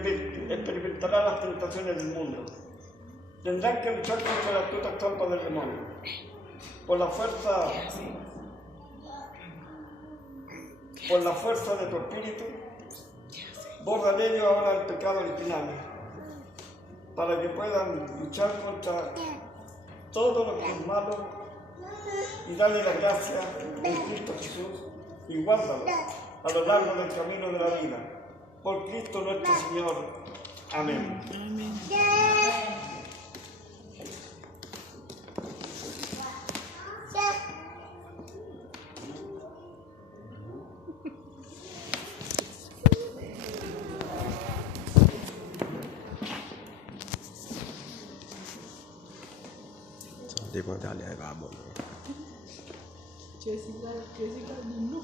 que experimentarán las tentaciones del mundo. Tendrán que luchar contra las astutas trampas del demonio. Por la fuerza de tu espíritu, borra de ellos ahora el pecado original, para que puedan luchar contra todo lo que es malo y darle la gracia en Cristo Jesús y guárdalo a lo largo del camino de la vida. Por Cristo nuestro Señor. Amén. Amén. Devo darle ai babbo. Jessica Nunu.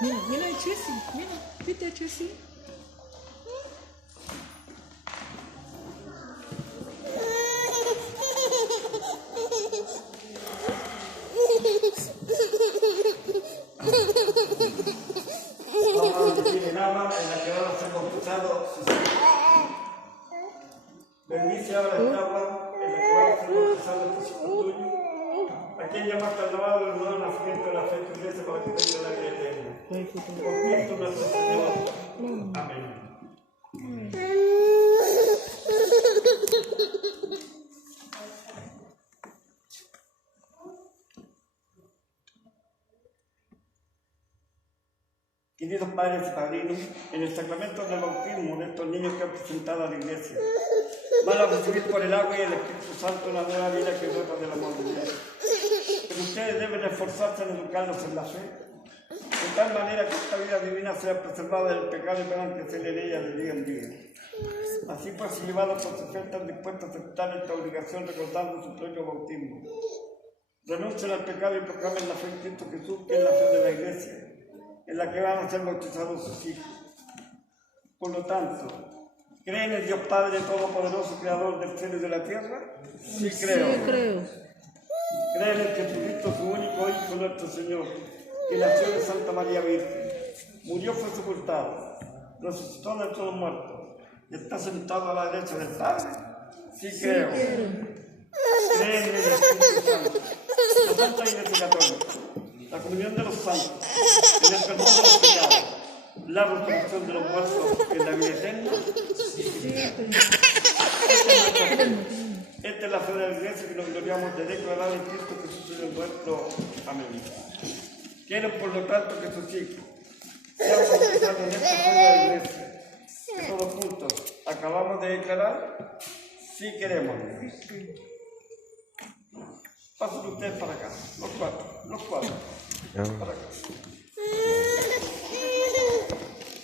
Mira, Jessie, mira, viste Jessie. En la que van a ser bautizados. Bendice ahora esta agua en la que van a ser bautizados tus hijos tuyos. ¿A quién llamaste al lavado del nuevo nacimiento de la fe de tu iglesia para que tenga la vida eterna? Por Cristo nuestro Señor. Amén. Queridos padres y padrinos, en el sacramento del bautismo de estos niños que han presentado a la iglesia, van a recibir por el agua y el Espíritu Santo una nueva vida que brota del amor de Dios. Pero ustedes deben esforzarse en educarlos en la fe, de tal manera que esta vida divina sea preservada del pecado y puedan crecer en ella de día en día. Así pues, si llevados por su fe están dispuestos a aceptar esta obligación recordando su propio bautismo. Renuncien al pecado y proclamen la fe en Cristo Jesús, que es la fe de la iglesia, en la que van a ser bautizados sus hijos. Por lo tanto, ¿creen en Dios Padre Todopoderoso, Creador del cielo y de la tierra? Sí creo. Sí, creo. ¿Creen en Jesucristo, su único Hijo, nuestro Señor, que nació de Santa María Virgen, murió, fue sepultado, resucitó de entre los muertos y está sentado a la derecha del Padre? Sí creo. ¿Creen en el Espíritu Santo, la Santa Iglesia Católica, la comunión de los santos, el perdón de los pecados, la resurrección de los muertos en la vida eterna? Esta es la fe de la iglesia que nos gloriamos de declarar en Cristo Jesús Señor nuestro. Amén. Quiero, por lo tanto, que sus hijos sean bautizados en esta fe de la iglesia, que todos juntos acabamos de declarar. Sí queremos. Pasen ustedes para acá, los cuatro, para acá.